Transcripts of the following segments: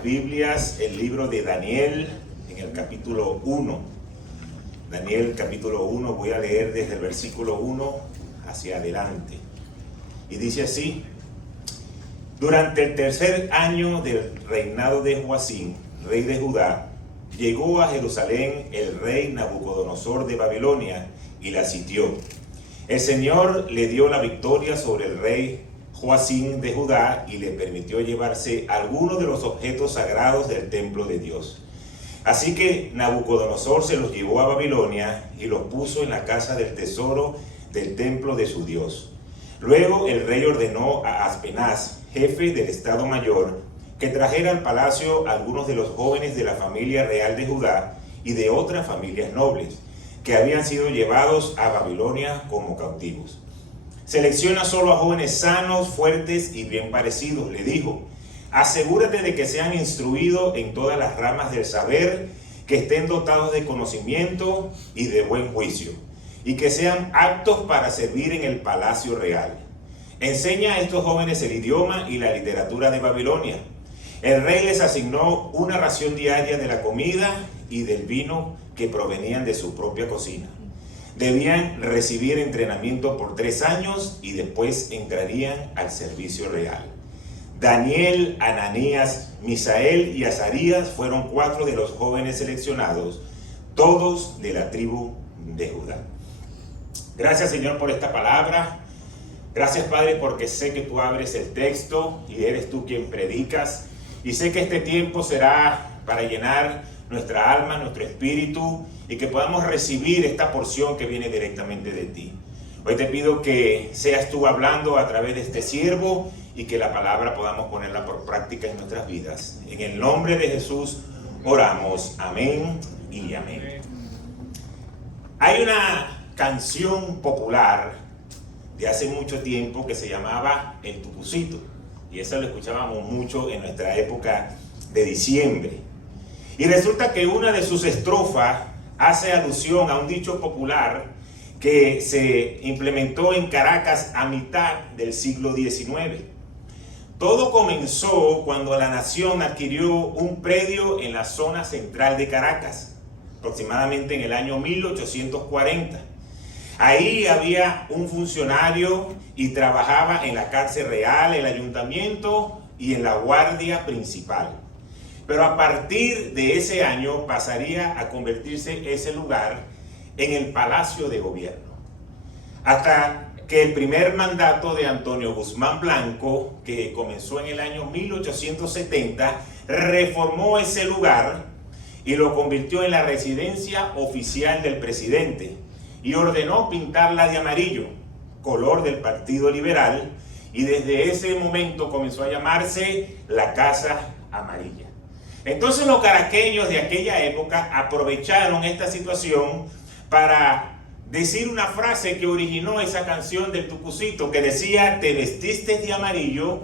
nuestras Biblias el libro de Daniel en el capítulo 1. Daniel capítulo 1, voy a leer desde el versículo 1 hacia adelante. Y dice así: durante el tercer año del reinado de Joacim, rey de Judá, llegó a Jerusalén el rey Nabucodonosor de Babilonia y la sitió. El Señor le dio la victoria sobre el rey Joacim de Judá y le permitió llevarse algunos de los objetos sagrados del templo de Dios. Así que Nabucodonosor se los llevó a Babilonia y los puso en la casa del tesoro del templo de su Dios. Luego el rey ordenó a Aspenaz, jefe del Estado Mayor, que trajera al palacio algunos de los jóvenes de la familia real de Judá y de otras familias nobles, que habían sido llevados a Babilonia como cautivos. Selecciona solo a jóvenes sanos, fuertes y bien parecidos, le dijo. Asegúrate de que sean instruidos en todas las ramas del saber, que estén dotados de conocimiento y de buen juicio, y que sean aptos para servir en el palacio real. Enseña a estos jóvenes el idioma y la literatura de Babilonia. El rey les asignó una ración diaria de la comida y del vino que provenían de su propia cocina. Debían recibir entrenamiento por 3 años y después entrarían al servicio real. Daniel, Ananías, Misael y Azarías fueron 4 de los jóvenes seleccionados, todos de la tribu de Judá. Gracias, Señor, por esta palabra. Gracias, Padre, porque sé que tú abres el texto y eres tú quien predicas. Y sé que este tiempo será para llenar nuestra alma, nuestro espíritu, y que podamos recibir esta porción que viene directamente de ti. Hoy te pido que seas tú hablando a través de este siervo y que la palabra podamos ponerla por práctica en nuestras vidas. En el nombre de Jesús oramos. Amén y amén. Hay una canción popular de hace mucho tiempo que se llamaba El Tucucito, y eso lo escuchábamos mucho en nuestra época de diciembre. Y resulta que una de sus estrofas hace alusión a un dicho popular que se implementó en Caracas a mitad del siglo XIX. Todo comenzó cuando la nación adquirió un predio en la zona central de Caracas, aproximadamente en el año 1840. Ahí había un funcionario y trabajaba en la cárcel real, el ayuntamiento y en la guardia principal. Pero a partir de ese año pasaría a convertirse ese lugar en el Palacio de Gobierno. Hasta que el primer mandato de Antonio Guzmán Blanco, que comenzó en el año 1870, reformó ese lugar y lo convirtió en la residencia oficial del presidente y ordenó pintarla de amarillo, color del Partido Liberal, y desde ese momento comenzó a llamarse la Casa Amarilla. Entonces los caraqueños de aquella época aprovecharon esta situación para decir una frase que originó esa canción del Tucucito, que decía: te vestiste de amarillo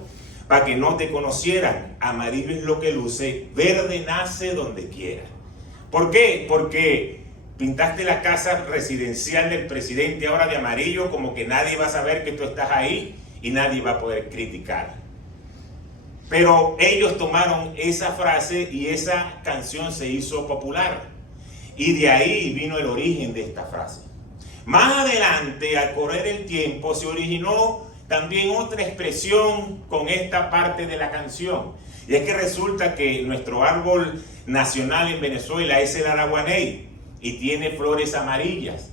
para que no te conocieran, amarillo es lo que luce, verde nace donde quiera. ¿Por qué? Porque pintaste la casa residencial del presidente ahora de amarillo, como que nadie va a saber que tú estás ahí y nadie va a poder criticar. Pero ellos tomaron esa frase y esa canción se hizo popular. Y de ahí vino el origen de esta frase. Más adelante, al correr el tiempo, se originó también otra expresión con esta parte de la canción. Y es que resulta que nuestro árbol nacional en Venezuela es el araguaney y tiene flores amarillas.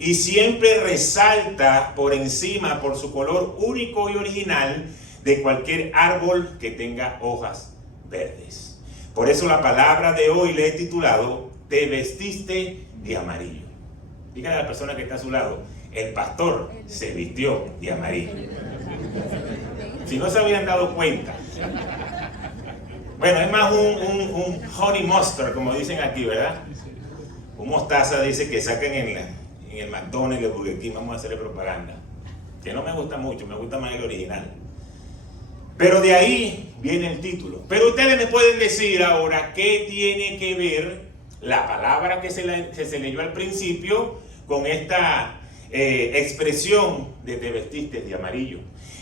Y siempre resalta por encima, por su color único y original, de cualquier árbol que tenga hojas verdes. Por eso la palabra de hoy le he titulado: te vestiste de amarillo. Dígale a la persona que está a su lado: el pastor se vistió de amarillo. Si no se habían dado cuenta. Bueno, es más un honey mustard, como dicen aquí, ¿verdad? Un mostaza, dice, que sacan en el McDonald's, el Burger King. Vamos a hacerle propaganda, que no me gusta mucho, me gusta más el original. Pero de ahí viene el título. Pero ustedes me pueden decir ahora qué tiene que ver la palabra que se leyó al principio con esta expresión de te vestiste de amarillo.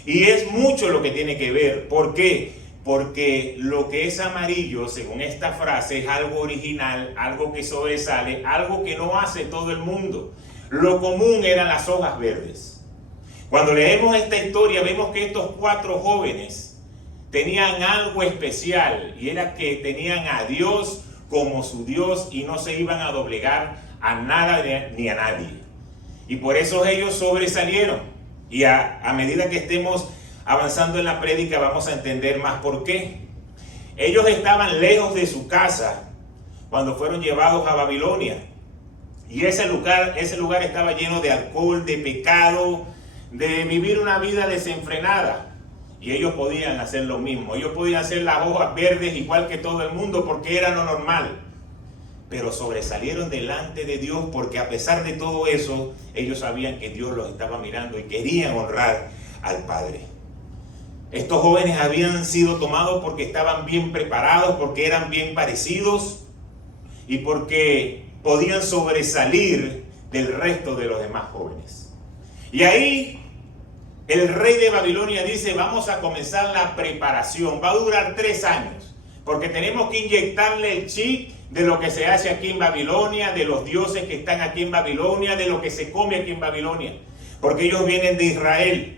Y es mucho lo que tiene que ver. ¿Por qué? porque lo que es amarillo, según esta frase, es algo original, algo que sobresale, algo que no hace todo el mundo. Lo común eran las hojas verdes. Cuando leemos esta historia, vemos que estos 4 jóvenes tenían algo especial, y era que tenían a Dios como su Dios y no se iban a doblegar a nada ni a nadie. Y por eso ellos sobresalieron. Y a medida que estemos avanzando en la prédica vamos a entender más por qué. Ellos estaban lejos de su casa cuando fueron llevados a Babilonia. Y ese lugar estaba lleno de alcohol, de pecado, de vivir una vida desenfrenada. Y ellos podían hacer lo mismo. Ellos podían hacer las hojas verdes igual que todo el mundo porque era lo normal. Pero sobresalieron delante de Dios porque a pesar de todo eso, ellos sabían que Dios los estaba mirando y querían honrar al Padre. Estos jóvenes habían sido tomados porque estaban bien preparados, porque eran bien parecidos y porque podían sobresalir del resto de los demás jóvenes. Y ahí el rey de Babilonia dice: vamos a comenzar la preparación, va a durar 3 años, porque tenemos que inyectarle el chip de lo que se hace aquí en Babilonia, de los dioses que están aquí en Babilonia, de lo que se come aquí en Babilonia, porque ellos vienen de Israel.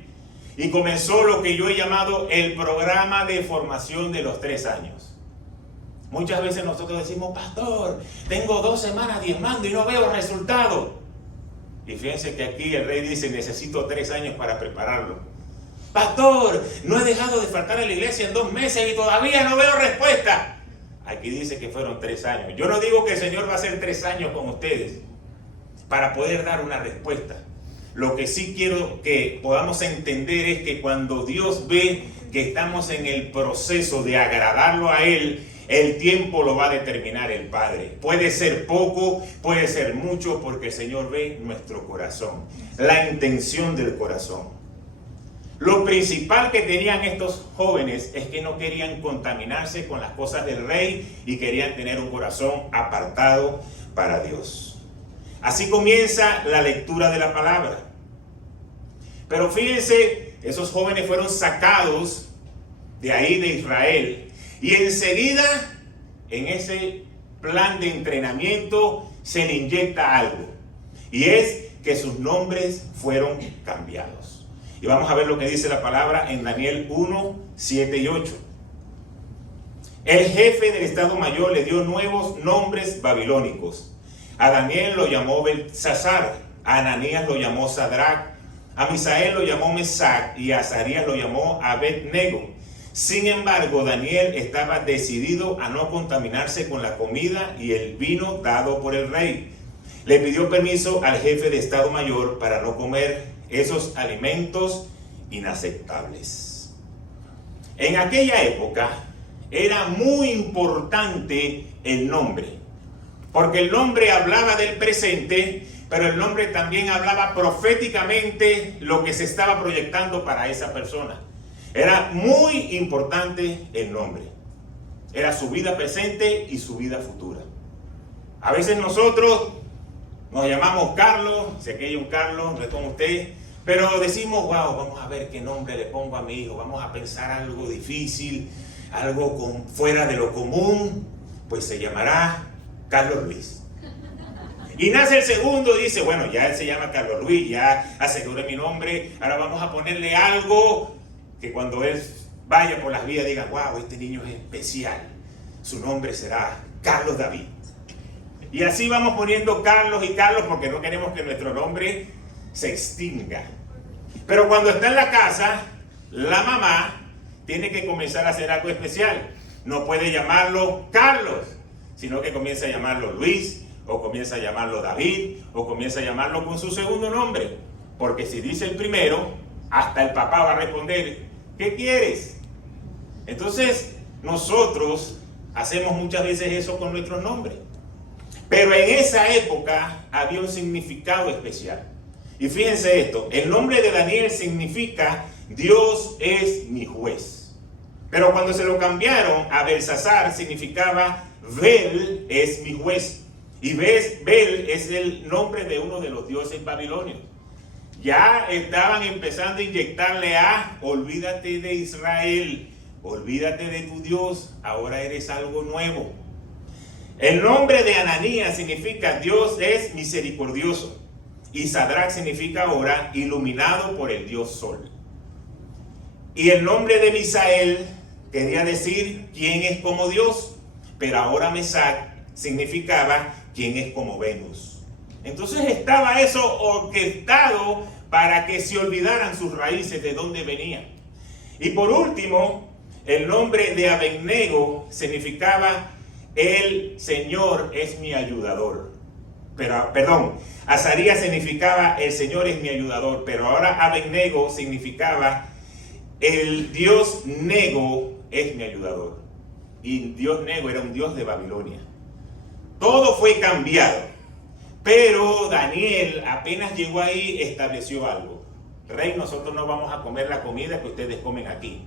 Y comenzó lo que yo he llamado el programa de formación de los 3 años. Muchas veces nosotros decimos: pastor, tengo 2 semanas diezmando y no veo resultado. Y fíjense que aquí el rey dice: necesito 3 años para prepararlo. Pastor, no he dejado de faltar a la iglesia en 2 meses y todavía no veo respuesta. Aquí dice que fueron 3 años. Yo no digo que el Señor va a hacer 3 años con ustedes para poder dar una respuesta. Lo que sí quiero que podamos entender es que cuando Dios ve que estamos en el proceso de agradarlo a Él, el tiempo lo va a determinar el Padre. Puede ser poco, puede ser mucho, porque el Señor ve nuestro corazón, la intención del corazón. Lo principal que tenían estos jóvenes es que no querían contaminarse con las cosas del rey y querían tener un corazón apartado para Dios. Así comienza la lectura de la palabra. Pero fíjense, esos jóvenes fueron sacados de ahí de Israel. Y enseguida, en ese plan de entrenamiento, se le inyecta algo. Y es que sus nombres fueron cambiados. Y vamos a ver lo que dice la palabra en Daniel 1, 7 y 8. El jefe del Estado Mayor le dio nuevos nombres babilónicos. A Daniel lo llamó Belsasar, a Ananías lo llamó Sadrach, a Misael lo llamó Mesac y a Azarías lo llamó Abed-nego. Sin embargo, Daniel estaba decidido a no contaminarse con la comida y el vino dado por el rey. Le pidió permiso al jefe de Estado Mayor para no comer esos alimentos inaceptables. En aquella época era muy importante el nombre, porque el nombre hablaba del presente, pero el nombre también hablaba proféticamente lo que se estaba proyectando para esa persona. Era muy importante el nombre. Era su vida presente y su vida futura. A veces nosotros nos llamamos Carlos, sé que hay un Carlos, no es como usted, pero decimos: wow, vamos a ver qué nombre le pongo a mi hijo, vamos a pensar algo difícil, algo fuera de lo común, pues se llamará Carlos Luis. Y nace el segundo y dice: bueno, ya él se llama Carlos Luis, ya aseguré mi nombre, ahora vamos a ponerle algo que cuando él vaya por las vías diga: wow, este niño es especial, su nombre será Carlos David. Y así vamos poniendo Carlos y Carlos porque no queremos que nuestro nombre se extinga. Pero cuando está en la casa, la mamá tiene que comenzar a hacer algo especial. No puede llamarlo Carlos, sino que comienza a llamarlo Luis, o comienza a llamarlo David, o comienza a llamarlo con su segundo nombre. Porque si dice el primero, hasta el papá va a responder: ¿qué quieres? Entonces, nosotros hacemos muchas veces eso con nuestros nombres. Pero en esa época había un significado especial. Y fíjense esto, el nombre de Daniel significa Dios es mi juez. Pero cuando se lo cambiaron a Belsasar significaba Bel es mi juez. Y Bel es el nombre de uno de los dioses babilonios. Ya estaban empezando a inyectarle a olvídate de Israel, olvídate de tu Dios, ahora eres algo nuevo. El nombre de Ananías significa Dios es misericordioso. Y Sadrach significa ahora iluminado por el Dios Sol. Y el nombre de Misael quería decir quién es como Dios, pero ahora Mesach significaba quién es como Venus. Entonces estaba eso orquestado para que se olvidaran sus raíces, de dónde venían. Y por último, el nombre de Abednego significaba el Señor es mi ayudador. Azarías significaba el Señor es mi ayudador, pero ahora Abednego significaba el Dios Nego es mi ayudador. Y Dios Nego era un dios de Babilonia. Todo fue cambiado, pero Daniel apenas llegó ahí estableció algo. Rey, nosotros no vamos a comer la comida que ustedes comen aquí.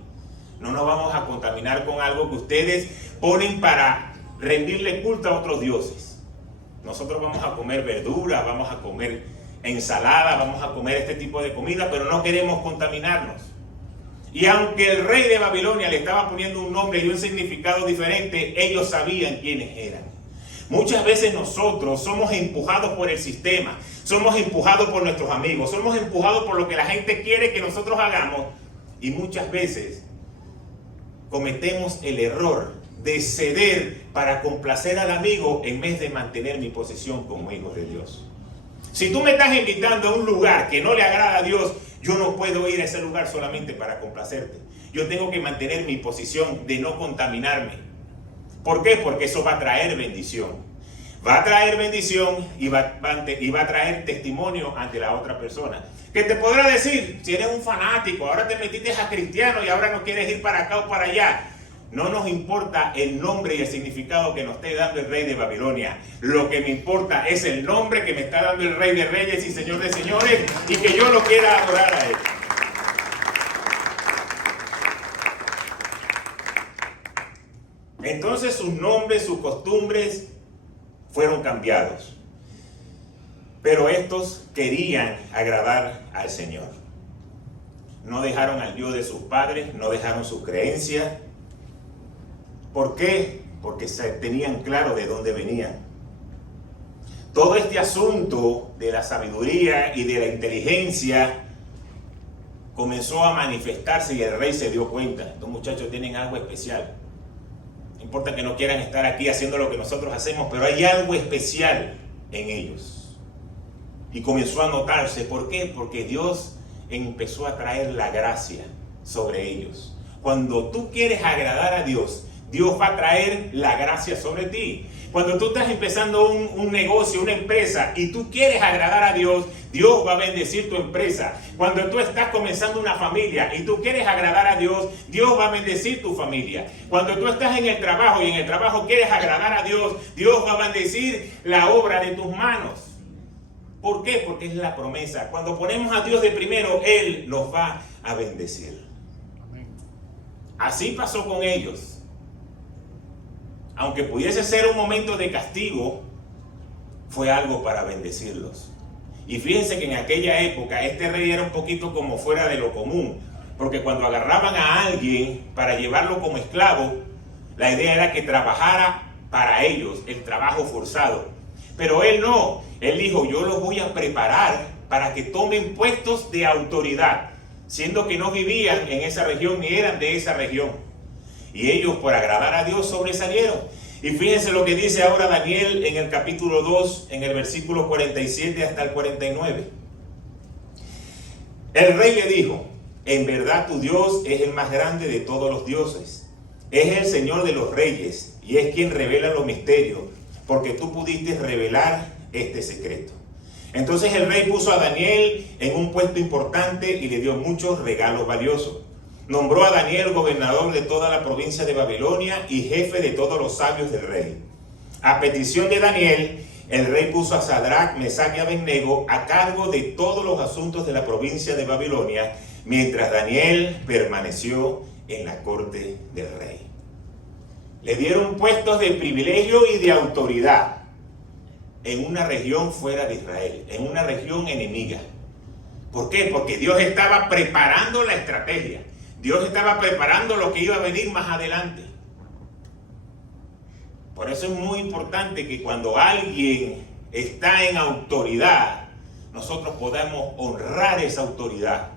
No nos vamos a contaminar con algo que ustedes ponen para rendirle culto a otros dioses. Nosotros vamos a comer verduras, vamos a comer ensalada, vamos a comer este tipo de comida, pero no queremos contaminarnos. Y aunque el rey de Babilonia le estaba poniendo un nombre y un significado diferente, ellos sabían quiénes eran. Muchas veces nosotros somos empujados por el sistema, somos empujados por nuestros amigos, somos empujados por lo que la gente quiere que nosotros hagamos, y muchas veces cometemos el error de ceder para complacer al amigo en vez de mantener mi posición como hijo de Dios. Si tú me estás invitando a un lugar que no le agrada a Dios, yo no puedo ir a ese lugar solamente para complacerte. Yo tengo que mantener mi posición de no contaminarme. ¿Por qué? Porque eso va a traer bendición. Va a traer bendición y va a traer testimonio ante la otra persona. Que te podrá decir, si eres un fanático, ahora te metiste a cristiano y ahora no quieres ir para acá o para allá. No nos importa el nombre y el significado que nos esté dando el rey de Babilonia. Lo que me importa es el nombre que me está dando el rey de reyes y señor de señores, y que yo lo quiera adorar a él. Entonces sus nombres, sus costumbres fueron cambiados. Pero estos querían agradar al Señor. No dejaron al Dios de sus padres, no dejaron sus creencias. ¿Por qué? Porque tenían claro de dónde venían. Todo este asunto de la sabiduría y de la inteligencia comenzó a manifestarse y el rey se dio cuenta. Estos muchachos tienen algo especial. No importa que no quieran estar aquí haciendo lo que nosotros hacemos, pero hay algo especial en ellos. Y comenzó a notarse. ¿Por qué? Porque Dios empezó a traer la gracia sobre ellos. Cuando tú quieres agradar a Dios, Dios va a traer la gracia sobre ti. Cuando tú estás empezando un negocio, una empresa, y tú quieres agradar a Dios, Dios va a bendecir tu empresa. Cuando tú estás comenzando una familia y tú quieres agradar a Dios, Dios va a bendecir tu familia. Cuando tú estás en el trabajo y en el trabajo quieres agradar a Dios, Dios va a bendecir la obra de tus manos. ¿Por qué? Porque es la promesa. Cuando ponemos a Dios de primero, Él nos va a bendecir. Así pasó con ellos. Aunque pudiese ser un momento de castigo, fue algo para bendecirlos. Y fíjense que en aquella época este rey era un poquito como fuera de lo común, porque cuando agarraban a alguien para llevarlo como esclavo, la idea era que trabajara para ellos, el trabajo forzado. Pero él no, él dijo, yo los voy a preparar para que tomen puestos de autoridad, siendo que no vivían en esa región ni eran de esa región. Y ellos, por agradar a Dios, sobresalieron. Y fíjense lo que dice ahora Daniel en el capítulo 2, en el versículo 47 hasta el 49. El rey le dijo, en verdad tu Dios es el más grande de todos los dioses. Es el Señor de los reyes y es quien revela los misterios, porque tú pudiste revelar este secreto. Entonces el rey puso a Daniel en un puesto importante y le dio muchos regalos valiosos. Nombró a Daniel gobernador de toda la provincia de Babilonia y jefe de todos los sabios del rey. A petición de Daniel, el rey puso a Sadrach, Mesach y Abednego a cargo de todos los asuntos de la provincia de Babilonia, mientras Daniel permaneció en la corte del rey. Le dieron puestos de privilegio y de autoridad en una región fuera de Israel, en una región enemiga. ¿Por qué? Porque Dios estaba preparando la estrategia. Dios estaba preparando lo que iba a venir más adelante. Por eso es muy importante que cuando alguien está en autoridad, nosotros podamos honrar esa autoridad,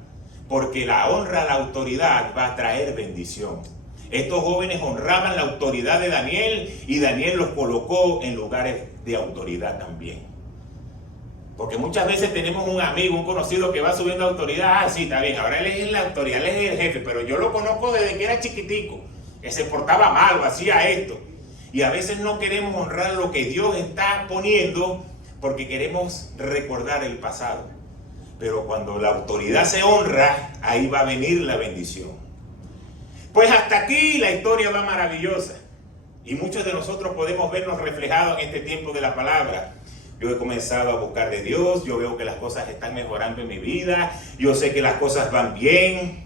porque la honra a la autoridad va a traer bendición. Estos jóvenes honraban la autoridad de Daniel y Daniel los colocó en lugares de autoridad también. Porque muchas veces tenemos un amigo, un conocido que va subiendo autoridad. Ah, sí, está bien, ahora él es la autoridad, él es el jefe, pero yo lo conozco desde que era chiquitico, que se portaba mal o hacía esto. Y a veces no queremos honrar lo que Dios está poniendo porque queremos recordar el pasado. Pero cuando la autoridad se honra, ahí va a venir la bendición. Pues hasta aquí la historia va maravillosa. Y muchos de nosotros podemos vernos reflejados en este tiempo de la palabra. Yo he comenzado a buscar de Dios, yo veo que las cosas están mejorando en mi vida, yo sé que las cosas van bien,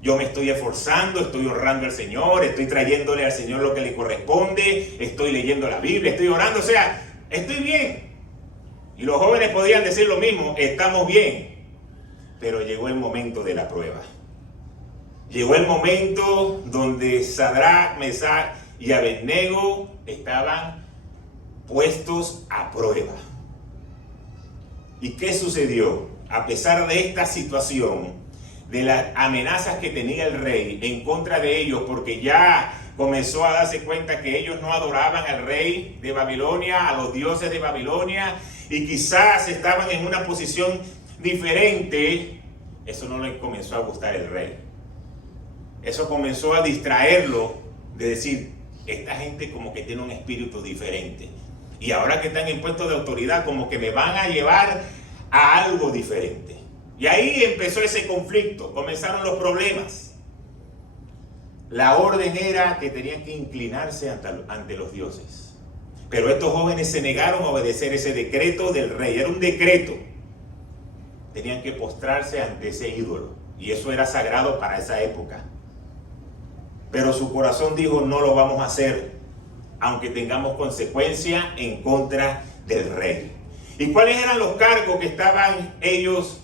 yo me estoy esforzando, estoy honrando al Señor, estoy trayéndole al Señor lo que le corresponde, estoy leyendo la Biblia, estoy orando, o sea, estoy bien. Y los jóvenes podían decir lo mismo, estamos bien. Pero llegó el momento de la prueba. Llegó el momento donde Sadrach, Mesach y Abednego estaban puestos a prueba. ¿Y qué sucedió? A pesar de esta situación, de las amenazas que tenía el rey en contra de ellos, porque ya comenzó a darse cuenta que ellos no adoraban al rey de Babilonia, a los dioses de Babilonia, y quizás estaban en una posición diferente, eso no le comenzó a gustar al rey. Eso comenzó a distraerlo de decir, esta gente como que tiene un espíritu diferente. Y ahora que están en puestos de autoridad, como que me van a llevar a algo diferente. Y ahí empezó ese conflicto, comenzaron los problemas. La orden era que tenían que inclinarse ante los dioses. Pero estos jóvenes se negaron a obedecer ese decreto del rey. Era un decreto. Tenían que postrarse ante ese ídolo. Y eso era sagrado para esa época. Pero su corazón dijo, no lo vamos a hacer, aunque tengamos consecuencia en contra del rey. ¿Y cuáles eran los cargos que estaban ellos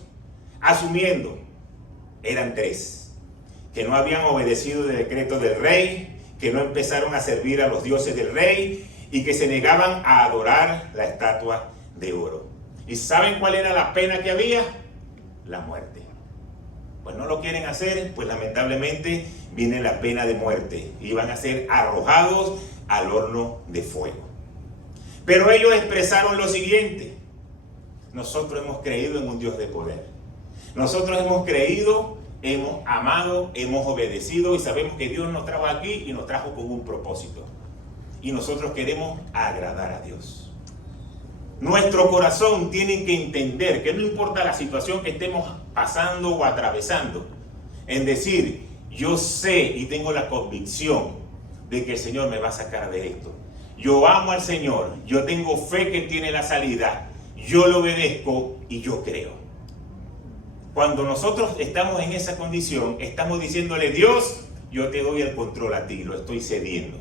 asumiendo? Eran 3. Que no habían obedecido el decreto del rey, que no empezaron a servir a los dioses del rey y que se negaban a adorar la estatua de oro. ¿Y saben cuál era la pena que había? La muerte. Pues no lo quieren hacer, pues lamentablemente viene la pena de muerte y van a ser arrojados al horno de fuego. Pero ellos expresaron lo siguiente: nosotros hemos creído en un Dios de poder. Nosotros hemos creído, hemos amado, hemos obedecido y sabemos que Dios nos trajo aquí y nos trajo con un propósito. Y nosotros queremos agradar a Dios. Nuestro corazón tiene que entender que no importa la situación que estemos pasando o atravesando, en decir, yo sé y tengo la convicción de que el Señor me va a sacar de esto. Yo amo al Señor, yo tengo fe que Él tiene la salida, yo lo obedezco y yo creo. Cuando nosotros estamos en esa condición, estamos diciéndole, Dios, yo te doy el control a ti, lo estoy cediendo.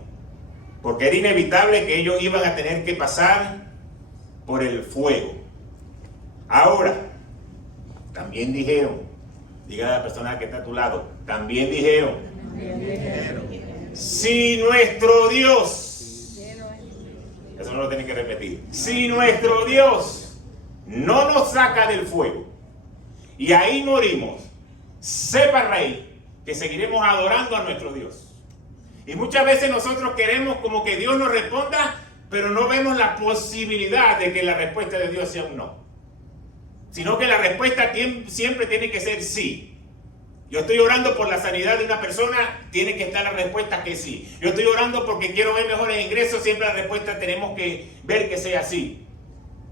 Porque era inevitable que ellos iban a tener que pasar por el fuego. Ahora, también dijeron, diga a la persona que está a tu lado, también dijeron, si nuestro Dios, eso no lo tienen que repetir, si nuestro Dios no nos saca del fuego y ahí morimos, sepa, Rey, que seguiremos adorando a nuestro Dios. Y muchas veces nosotros queremos como que Dios nos responda, pero no vemos la posibilidad de que la respuesta de Dios sea un no. Sino que la respuesta siempre tiene que ser sí. Yo estoy orando por la sanidad de una persona, tiene que estar la respuesta que sí. Yo estoy orando porque quiero ver mejores ingresos, siempre la respuesta tenemos que ver que sea así.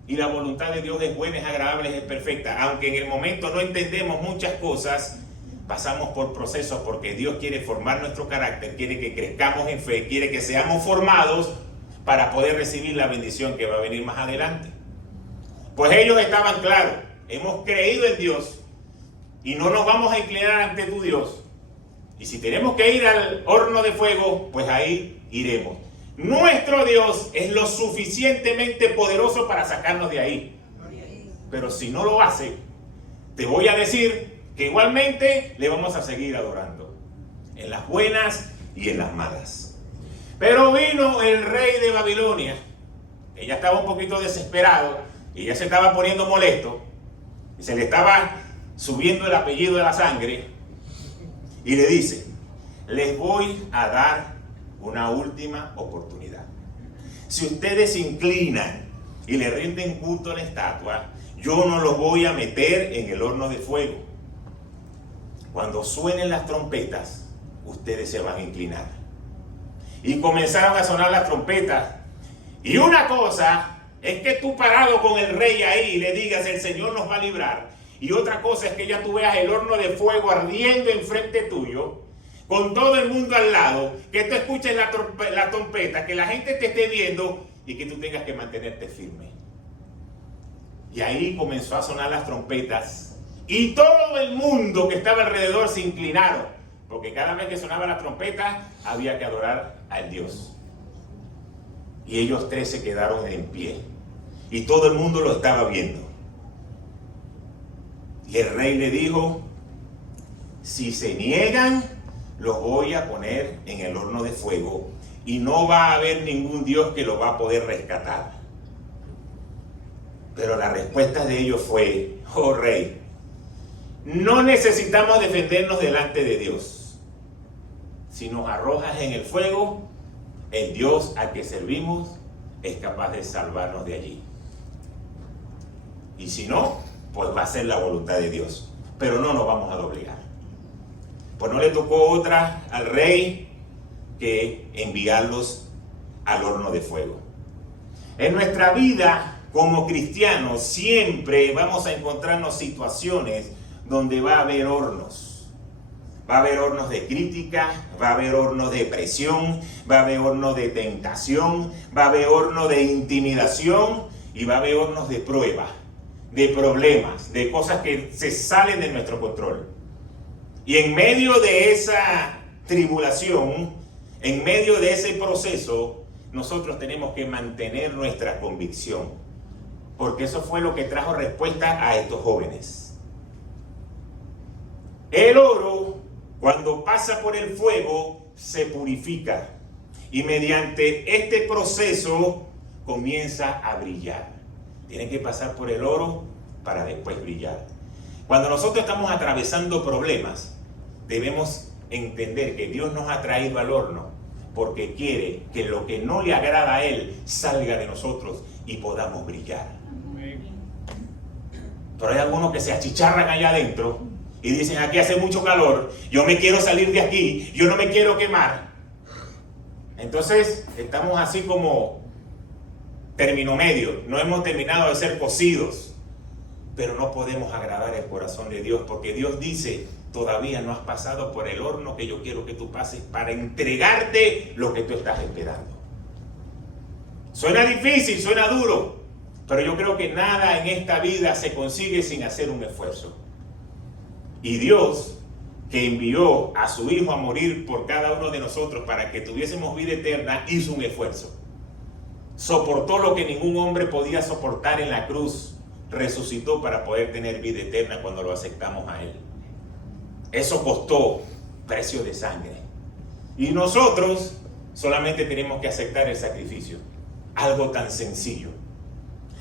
Y la voluntad de Dios es buena, es agradable, es perfecta. Aunque en el momento no entendemos muchas cosas, pasamos por procesos porque Dios quiere formar nuestro carácter, quiere que crezcamos en fe, quiere que seamos formados para poder recibir la bendición que va a venir más adelante. Pues ellos estaban claros, hemos creído en Dios y no nos vamos a inclinar ante tu Dios. Y si tenemos que ir al horno de fuego, pues ahí iremos. Nuestro Dios es lo suficientemente poderoso para sacarnos de ahí. Pero si no lo hace, te voy a decir que igualmente le vamos a seguir adorando. en las buenas y en las malas. Pero vino el rey de Babilonia, que ya estaba un poquito desesperado y ya se estaba poniendo molesto, y se le estaba subiendo el apellido de la sangre, y le dice: les voy a dar una última oportunidad. Si ustedes se inclinan y le rinden culto a la estatua, yo no los voy a meter en el horno de fuego. Cuando suenen las trompetas, ustedes se van a inclinar. Y comenzaron a sonar las trompetas. Y una cosa es que tú parado con el rey ahí le digas: el Señor nos va a librar. Y otra cosa es que ya tú veas el horno de fuego ardiendo enfrente tuyo, con todo el mundo al lado, que tú escuches la trompeta, que la gente te esté viendo y que tú tengas que mantenerte firme. Y ahí comenzó a sonar las trompetas y todo el mundo que estaba alrededor se inclinaron, porque cada vez que sonaba la trompeta había que adorar al Dios. Y ellos tres se quedaron en pie y todo el mundo lo estaba viendo. Y el rey le dijo: si se niegan, los voy a poner en el horno de fuego y no va a haber ningún Dios que los va a poder rescatar. Pero la respuesta de ellos fue: oh rey, no necesitamos defendernos delante de Dios. Si nos arrojas en el fuego, el Dios al que servimos es capaz de salvarnos de allí. Y si no, pues va a ser la voluntad de Dios. Pero no nos vamos a doblegar. Pues no le tocó otra al rey que enviarlos al horno de fuego. En nuestra vida como cristianos siempre vamos a encontrarnos situaciones donde va a haber hornos. Va a haber hornos de crítica, va a haber hornos de presión, va a haber hornos de tentación, va a haber hornos de intimidación y va a haber hornos de prueba, de problemas, de cosas que se salen de nuestro control. Y en medio de esa tribulación, en medio de ese proceso, nosotros tenemos que mantener nuestra convicción, porque eso fue lo que trajo respuesta a estos jóvenes. El oro, cuando pasa por el fuego, se purifica y mediante este proceso comienza a brillar. Tienen que pasar por el oro para después brillar. Cuando nosotros estamos atravesando problemas, debemos entender que Dios nos ha traído al horno porque quiere que lo que no le agrada a Él salga de nosotros y podamos brillar. Pero hay algunos que se achicharran allá adentro y dicen: aquí hace mucho calor, yo me quiero salir de aquí, yo no me quiero quemar. Entonces estamos así como término medio, no hemos terminado de ser cocidos, pero no podemos agradar el corazón de Dios, porque Dios dice: todavía no has pasado por el horno que yo quiero que tú pases para entregarte lo que tú estás esperando. Suena difícil, suena duro, pero yo creo que nada en esta vida se consigue sin hacer un esfuerzo. Y Dios, que envió a su Hijo a morir por cada uno de nosotros para que tuviésemos vida eterna, hizo un esfuerzo. Soportó lo que ningún hombre podía soportar en la cruz. Resucitó para poder tener vida eterna cuando lo aceptamos a Él. Eso costó precio de sangre. Y nosotros solamente tenemos que aceptar el sacrificio. Algo tan sencillo.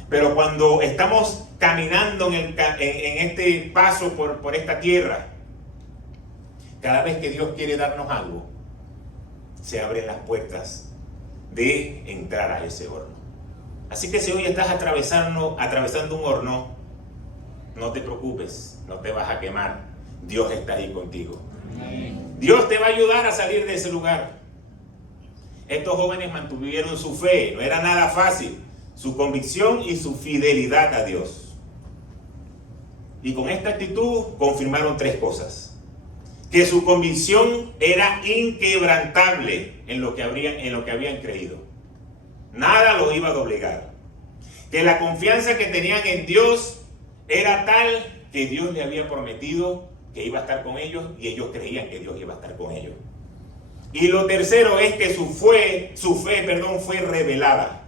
Pero cuando estamos caminando en este paso por esta tierra, cada vez que Dios quiere darnos algo, se abren las puertas de entrar a ese horno. Así que si hoy estás atravesando un horno, no te preocupes, no te vas a quemar. Dios está ahí contigo. Dios te va a ayudar a salir de ese lugar. Estos jóvenes mantuvieron su fe, no era nada fácil, su convicción y su fidelidad a Dios. Y con esta actitud confirmaron tres cosas: que su convicción era inquebrantable en lo que habían creído. Nada los iba a doblegar. Que la confianza que tenían en Dios era tal que Dios le había prometido que iba a estar con ellos y ellos creían que Dios iba a estar con ellos. Y lo tercero es que su fe fue revelada.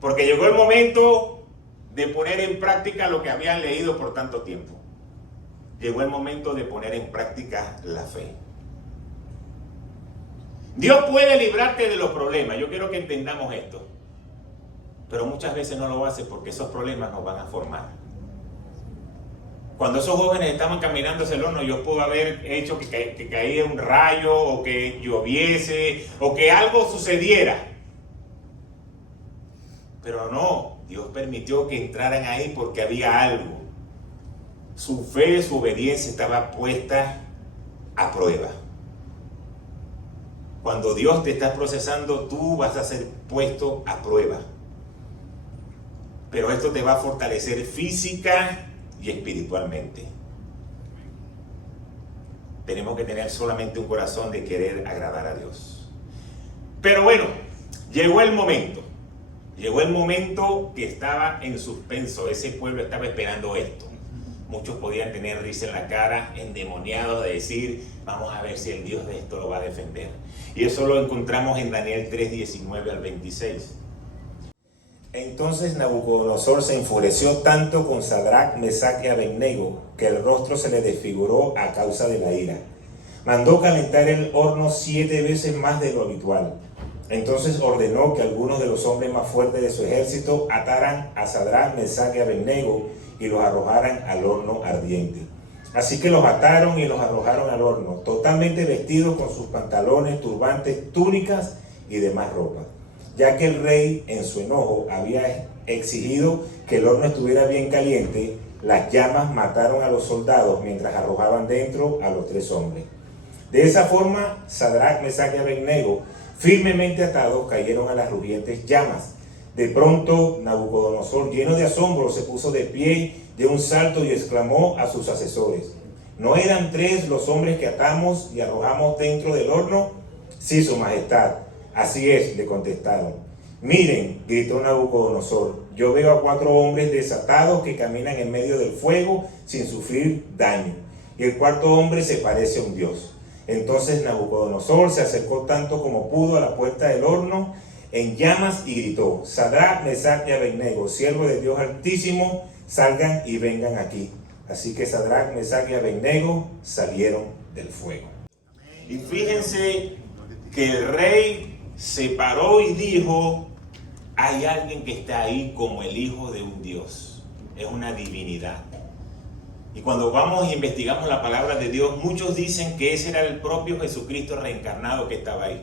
Porque llegó el momento de poner en práctica lo que habían leído por tanto tiempo. Llegó el momento de poner en práctica la fe. Dios puede librarte de los problemas. Yo quiero que entendamos esto. Pero muchas veces no lo hace porque esos problemas nos van a formar. Cuando esos jóvenes estaban caminando hacia el horno, Dios pudo haber hecho que caía un rayo, o que lloviese, o que algo sucediera. Pero no, Dios permitió que entraran ahí porque había algo. Su fe, su obediencia estaba puesta a prueba. Cuando Dios te está procesando, tú vas a ser puesto a prueba. Pero esto te va a fortalecer física y espiritualmente. Tenemos que tener solamente un corazón de querer agradar a Dios. Pero bueno, llegó el momento. Llegó el momento que estaba en suspenso. Ese pueblo estaba esperando esto. Muchos podían tener risa en la cara, endemoniados de decir, vamos a ver si el Dios de esto lo va a defender. Y eso lo encontramos en Daniel 3, 19 al 26. Entonces Nabucodonosor se enfureció tanto con Sadrach, Mesach y Abednego, que el rostro se le desfiguró a causa de la ira. Mandó calentar el horno 7 veces más de lo habitual. Entonces ordenó que algunos de los hombres más fuertes de su ejército ataran a Sadrach, Mesach y Abednego y los arrojaran al horno ardiente. Así que los ataron y los arrojaron al horno, totalmente vestidos con sus pantalones, turbantes, túnicas y demás ropa, ya que el rey, en su enojo, había exigido que el horno estuviera bien caliente. Las llamas mataron a los soldados mientras arrojaban dentro a los 3 hombres. De esa forma, Sadrach, Mesach y Abednego, firmemente atados, cayeron a las rugientes llamas. De pronto, Nabucodonosor, lleno de asombro, se puso de pie de un salto y exclamó a sus asesores: ¿no eran 3 los hombres que atamos y arrojamos dentro del horno? Sí, su majestad. Así es, le contestaron. Miren, gritó Nabucodonosor, yo veo a 4 hombres desatados que caminan en medio del fuego sin sufrir daño, y el 4.º hombre se parece a un dios. Entonces Nabucodonosor se acercó tanto como pudo a la puerta del horno en llamas y gritó: Sadrach, Mesach y Abednego, siervos de Dios Altísimo, salgan y vengan aquí. Así que Sadrach, Mesach y Abednego salieron del fuego. Y fíjense que el rey se paró y dijo: hay alguien que está ahí como el hijo de un Dios, es una divinidad. Y cuando vamos e investigamos la palabra de Dios, muchos dicen que ese era el propio Jesucristo reencarnado que estaba ahí.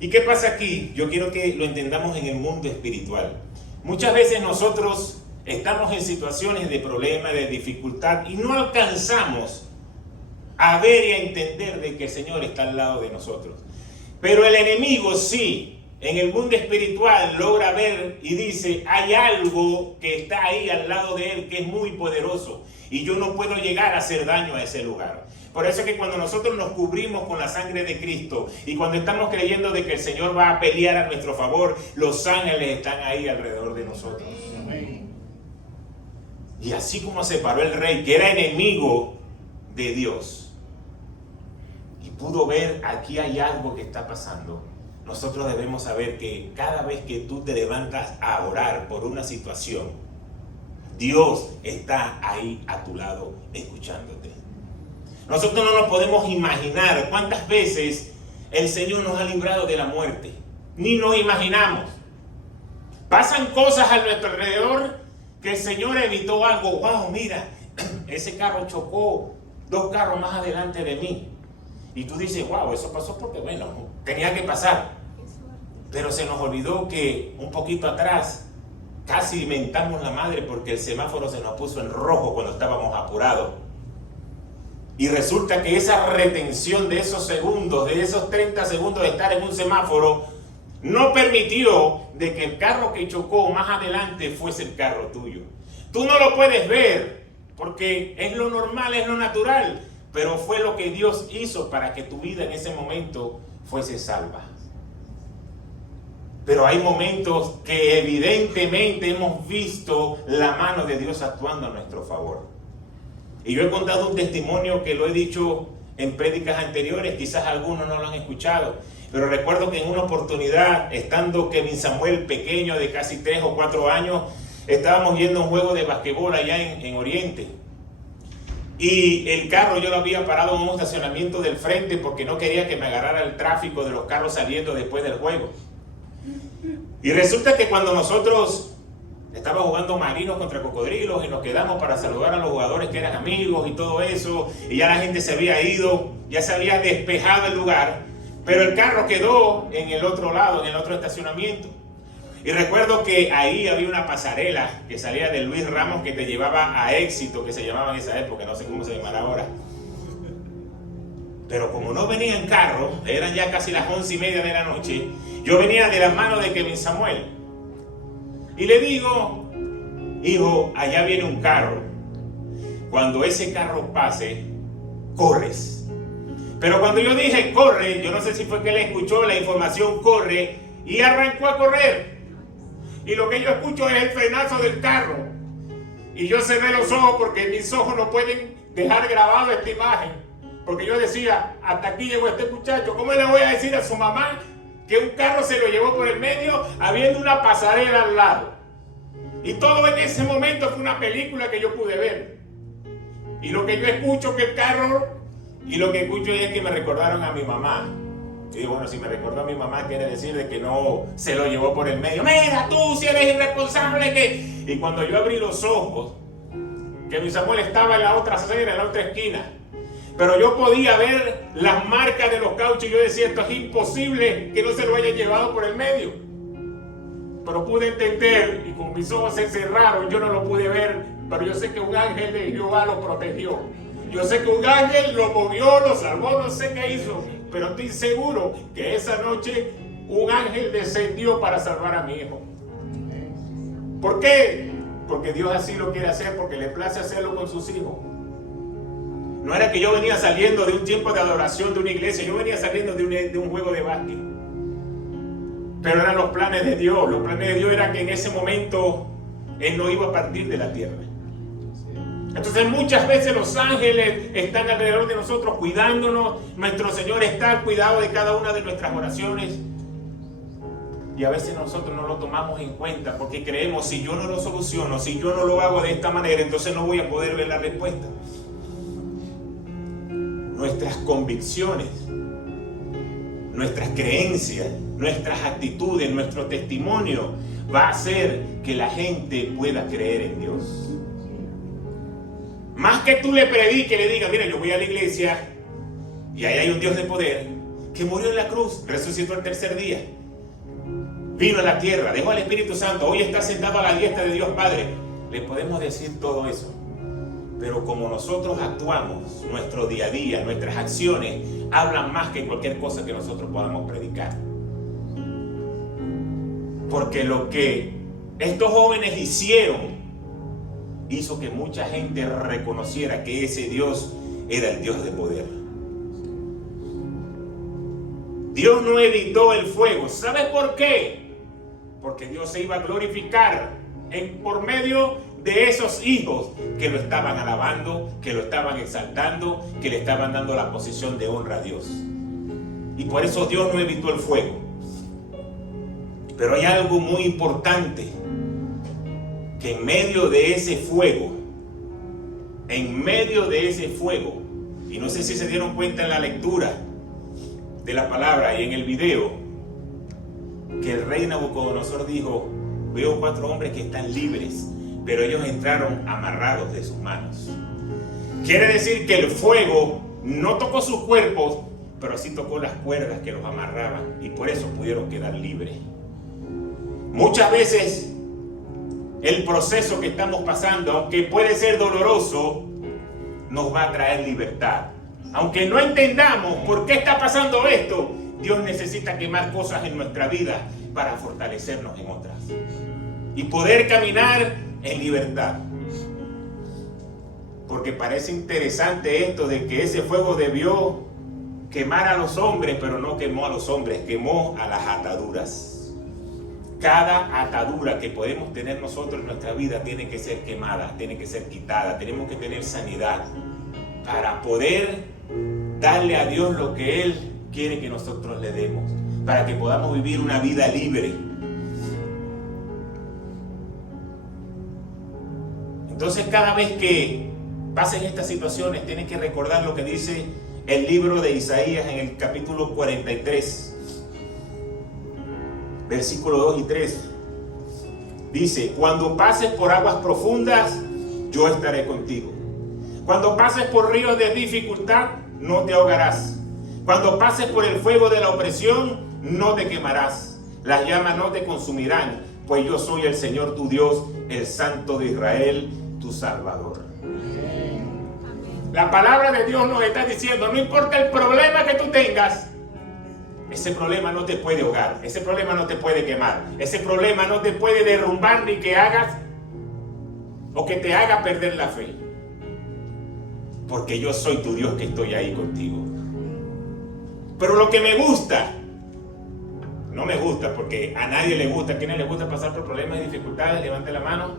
¿Y qué pasa aquí? Yo quiero que lo entendamos en el mundo espiritual. Muchas veces nosotros estamos en situaciones de problema, de dificultad, y no alcanzamos a ver y a entender de que el Señor está al lado de nosotros. Pero el enemigo sí, en el mundo espiritual logra ver y dice: hay algo que está ahí al lado de él que es muy poderoso y yo no puedo llegar a hacer daño a ese lugar. Por eso es que cuando nosotros nos cubrimos con la sangre de Cristo y cuando estamos creyendo de que el Señor va a pelear a nuestro favor, los ángeles están ahí alrededor de nosotros. Amén. Y así como se paró el rey, que era enemigo de Dios, y pudo ver: aquí hay algo que está pasando. Nosotros debemos saber que cada vez que tú te levantas a orar por una situación, Dios está ahí a tu lado escuchándote. Nosotros no nos podemos imaginar cuántas veces el Señor nos ha librado de la muerte. Ni nos imaginamos. Pasan cosas a nuestro alrededor que el Señor evitó algo. Wow, mira, ese carro chocó 2 carros más adelante de mí. Y tú dices: wow, eso pasó porque, bueno, tenía que pasar. Pero se nos olvidó que un poquito atrás casi mentamos la madre porque el semáforo se nos puso en rojo cuando estábamos apurados. Y resulta que esa retención de esos segundos, de esos 30 segundos de estar en un semáforo, no permitió de que el carro que chocó más adelante fuese el carro tuyo. Tú no lo puedes ver porque es lo normal, es lo natural, pero fue lo que Dios hizo para que tu vida en ese momento fuese salva. Pero hay momentos que evidentemente hemos visto la mano de Dios actuando a nuestro favor. Y yo he contado un testimonio que lo he dicho en prédicas anteriores, quizás algunos no lo han escuchado, pero recuerdo que en una oportunidad, estando Kevin Samuel pequeño de casi 3 o 4 años, estábamos yendo a un juego de basquetbol allá en Oriente. Y el carro yo lo había parado en un estacionamiento del frente porque no quería que me agarrara el tráfico de los carros saliendo después del juego. Y resulta que cuando nosotros estábamos jugando Marinos contra Cocodrilos y nos quedamos para saludar a los jugadores que eran amigos y todo eso, y ya la gente se había ido, ya se había despejado el lugar, pero el carro quedó en el otro lado, en el otro estacionamiento. Y recuerdo que ahí había una pasarela que salía de Luis Ramos que te llevaba a Éxito, que se llamaba en esa época, no sé cómo se llamará ahora. Pero como no venía en carro, eran ya casi las 11:30 de la noche, yo venía de la mano de Kevin Samuel. Y le digo, hijo, allá viene un carro. Cuando ese carro pase, corres. Pero cuando yo dije corre, yo no sé si fue que él escuchó la información corre y arrancó a correr. Y lo que yo escucho es el frenazo del carro. Y yo cerré los ojos porque mis ojos no pueden dejar grabado esta imagen. Porque yo decía, hasta aquí llegó este muchacho. ¿Cómo le voy a decir a su mamá que un carro se lo llevó por el medio habiendo una pasarela al lado? Y todo en ese momento fue una película que yo pude ver. Y lo que yo escucho que el carro, y lo que escucho es que me recordaron a mi mamá. Y digo, bueno, si me recordó a mi mamá, quiere decir de que no se lo llevó por el medio. Mira, tú si eres irresponsable que... Y cuando yo abrí los ojos, que mi Samuel estaba en la otra acera, en la otra esquina, pero yo podía ver las marcas de los cauchos y yo decía, esto es imposible que no se lo hayan llevado por el medio. Pero pude entender y con mis ojos se cerraron, yo no lo pude ver, pero yo sé que un ángel de Jehová lo protegió. Yo sé que un ángel lo movió, lo salvó, no sé qué hizo, pero estoy seguro que esa noche un ángel descendió para salvar a mi hijo. ¿Por qué? Porque Dios así lo quiere hacer, porque le place hacerlo con sus hijos. No era que yo venía saliendo de un tiempo de adoración de una iglesia, yo venía saliendo de un juego de básquet. Pero eran los planes de Dios. Los planes de Dios eran que en ese momento Él no iba a partir de la tierra. Entonces muchas veces los ángeles están alrededor de nosotros cuidándonos. Nuestro Señor está al cuidado de cada una de nuestras oraciones. Y a veces nosotros no lo tomamos en cuenta porque creemos, si yo no lo soluciono, si yo no lo hago de esta manera, entonces no voy a poder ver la respuesta. Nuestras convicciones, nuestras creencias, nuestras actitudes, nuestro testimonio va a hacer que la gente pueda creer en Dios. Más que tú le prediques, le digas, mira, yo voy a la iglesia y ahí hay un Dios de poder que murió en la cruz, resucitó el tercer día, vino a la tierra, dejó al Espíritu Santo, hoy está sentado a la diestra de Dios Padre. Le podemos decir todo eso, pero como nosotros actuamos, nuestro día a día, nuestras acciones hablan más que cualquier cosa que nosotros podamos predicar. Porque lo que estos jóvenes hicieron hizo que mucha gente reconociera que ese Dios era el Dios de poder. Dios no evitó el fuego. ¿Sabe por qué? Porque Dios se iba a glorificar por medio de esos hijos que lo estaban alabando, que lo estaban exaltando, que le estaban dando la posición de honra a Dios. Y por eso Dios no evitó el fuego. Pero hay algo muy importante, que en medio de ese fuego, y no sé si se dieron cuenta en la lectura de la palabra y en el video, que el rey Nabucodonosor dijo, veo 4 hombres que están libres, pero ellos entraron amarrados de sus manos. Quiere decir que el fuego no tocó sus cuerpos, pero sí tocó las cuerdas que los amarraban, y por eso pudieron quedar libres. Muchas veces el proceso que estamos pasando, aunque puede ser doloroso, nos va a traer libertad. Aunque no entendamos por qué está pasando esto, Dios necesita quemar cosas en nuestra vida para fortalecernos en otras y poder caminar en libertad. Porque parece interesante esto de que ese fuego debió quemar a los hombres, pero no quemó a los hombres, quemó a las ataduras. Cada atadura que podemos tener nosotros en nuestra vida tiene que ser quemada, tiene que ser quitada. Tenemos que tener sanidad para poder darle a Dios lo que Él quiere que nosotros le demos, para que podamos vivir una vida libre. Entonces, cada vez que pasen estas situaciones, tienes que recordar lo que dice el libro de Isaías en el capítulo 43, versículos 2 y 3. Dice: cuando pases por aguas profundas, yo estaré contigo. Cuando pases por ríos de dificultad, no te ahogarás. Cuando pases por el fuego de la opresión, no te quemarás. Las llamas no te consumirán, pues yo soy el Señor tu Dios, el Santo de Israel, tu Salvador. La palabra de Dios nos está diciendo, no importa el problema que tú tengas, ese problema no te puede ahogar, ese problema no te puede quemar, ese problema no te puede derrumbar ni que hagas o que te haga perder la fe. Porque yo soy tu Dios que estoy ahí contigo. Pero lo que me gusta, no me gusta porque a nadie le gusta. ¿A quiénes les gusta pasar por problemas y dificultades? Levante la mano.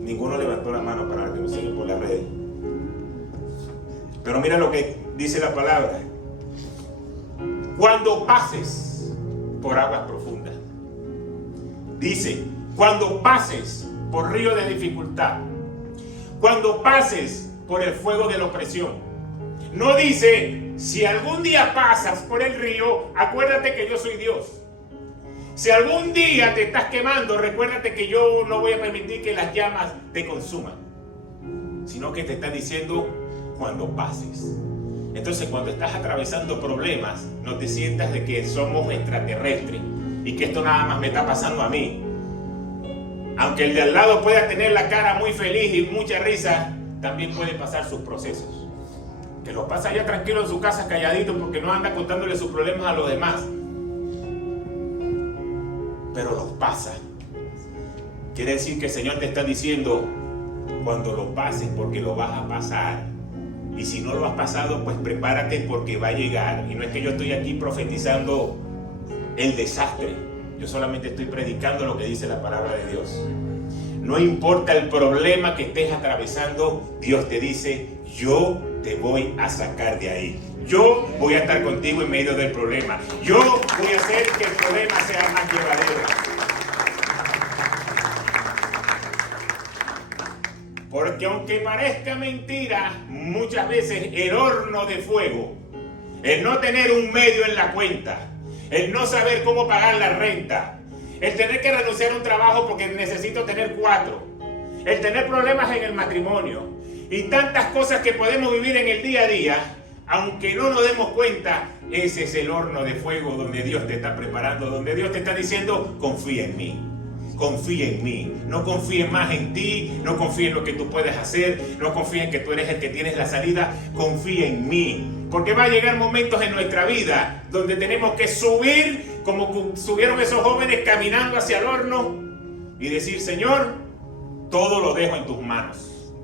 Ninguno levantó la mano para que nos sigan por las redes. Pero mira lo que dice la palabra. Cuando pases por aguas profundas. Dice, cuando pases por río de dificultad. Cuando pases por el fuego de la opresión. No dice, si algún día pasas por el río, acuérdate que yo soy Dios. Si algún día te estás quemando, recuérdate que yo no voy a permitir que las llamas te consuman. Sino que te está diciendo, cuando pases. Entonces, cuando estás atravesando problemas, no te sientas de que somos extraterrestres y que esto nada más me está pasando a mí. Aunque el de al lado pueda tener la cara muy feliz y mucha risa, también puede pasar sus procesos. Que los pasa ya tranquilo en su casa, calladito, porque no anda contándole sus problemas a los demás. Pero los pasa. Quiere decir que el Señor te está diciendo, cuando lo pases, porque lo vas a pasar. Y si no lo has pasado, pues prepárate porque va a llegar. Y no es que yo estoy aquí profetizando el desastre. Yo solamente estoy predicando lo que dice la palabra de Dios. No importa el problema que estés atravesando, Dios te dice, yo te voy a sacar de ahí. Yo voy a estar contigo en medio del problema. Yo voy a hacer que el problema sea más llevadero. Porque aunque parezca mentira, muchas veces el horno de fuego, el no tener un medio en la cuenta, el no saber cómo pagar la renta, el tener que renunciar a un trabajo porque necesito tener 4, el tener problemas en el matrimonio y tantas cosas que podemos vivir en el día a día, aunque no nos demos cuenta, ese es el horno de fuego donde Dios te está preparando, donde Dios te está diciendo, confía en mí. Confía en mí, no confíes más en ti, no confíes en lo que tú puedes hacer, no confíes en que tú eres el que tienes la salida, confía en mí, porque va a llegar momentos en nuestra vida donde tenemos que subir como subieron esos jóvenes caminando hacia el horno y decir, Señor, todo lo dejo en tus manos.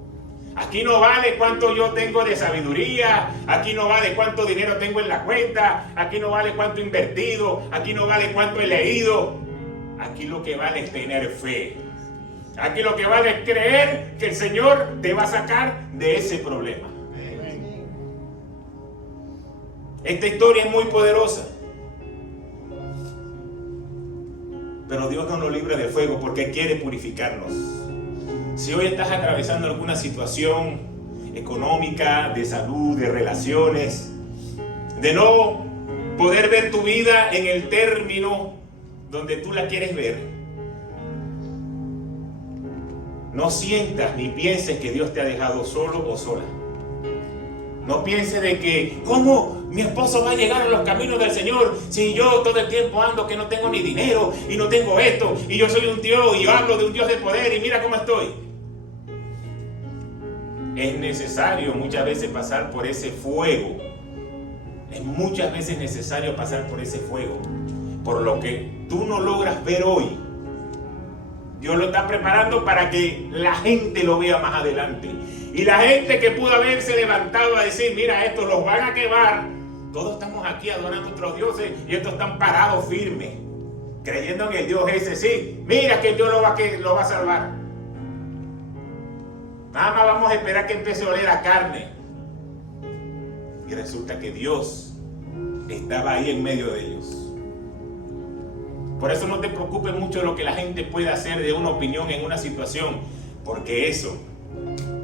Aquí no vale cuánto yo tengo de sabiduría, aquí no vale cuánto dinero tengo en la cuenta, aquí no vale cuánto he invertido, aquí no vale cuánto he leído. Aquí lo que vale es tener fe. Aquí lo que vale es creer que el Señor te va a sacar de ese problema. Esta historia es muy poderosa. Pero Dios no nos libra del fuego porque quiere purificarnos. Si hoy estás atravesando alguna situación económica, de salud, de relaciones, de no poder ver tu vida en el término donde tú la quieres ver, no sientas ni pienses que Dios te ha dejado solo o sola. No pienses de que, ¿cómo mi esposo va a llegar a los caminos del Señor si yo todo el tiempo ando que no tengo ni dinero y no tengo esto y yo soy un Dios y yo hablo de un Dios de poder y mira cómo estoy? Es necesario muchas veces pasar por ese fuego. Es muchas veces necesario pasar por ese fuego. Por lo que tú no logras ver hoy, Dios lo está preparando para que la gente lo vea más adelante. Y la gente que pudo haberse levantado a decir, mira, estos los van a quemar. Todos estamos aquí adorando a otros dioses y estos están parados firmes, creyendo en el Dios ese. Sí, mira que Dios lo va a salvar. Nada más vamos a esperar que empiece a oler a carne. Y resulta que Dios estaba ahí en medio de ellos. Por eso no te preocupes mucho de lo que la gente pueda hacer de una opinión en una situación, porque eso,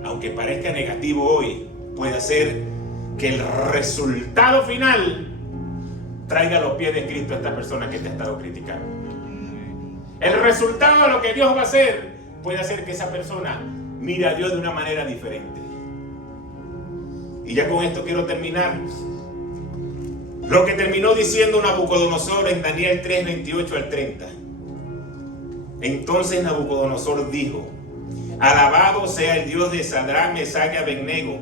aunque parezca negativo hoy, puede hacer que el resultado final traiga a los pies de Cristo a esta persona que te ha estado criticando. El resultado de lo que Dios va a hacer puede hacer que esa persona mire a Dios de una manera diferente. Y ya con esto quiero terminar. Lo que terminó diciendo Nabucodonosor en Daniel 3, 28 al 30. Entonces Nabucodonosor dijo: alabado sea el Dios de Sadrach, Mesach y Abednego.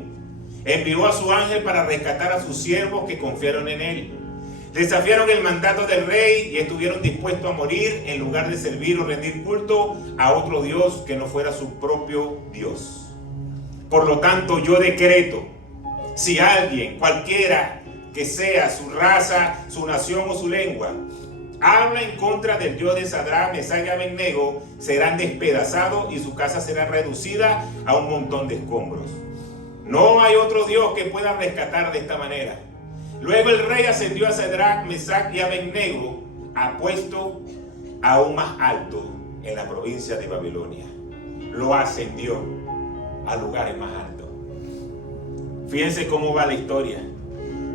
Envió a su ángel para rescatar a sus siervos que confiaron en él. Desafiaron el mandato del rey y estuvieron dispuestos a morir en lugar de servir o rendir culto a otro Dios que no fuera su propio Dios. Por lo tanto, yo decreto, si alguien, cualquiera que sea su raza, su nación o su lengua, habla en contra del Dios de Sadrach, Mesach y Abednego, serán despedazados y su casa será reducida a un montón de escombros. No hay otro Dios que pueda rescatar de esta manera. Luego el rey ascendió a Sadrach, Mesach y Abednego a puesto aún más alto en la provincia de Babilonia. Lo ascendió a lugares más altos. Fíjense cómo va la historia.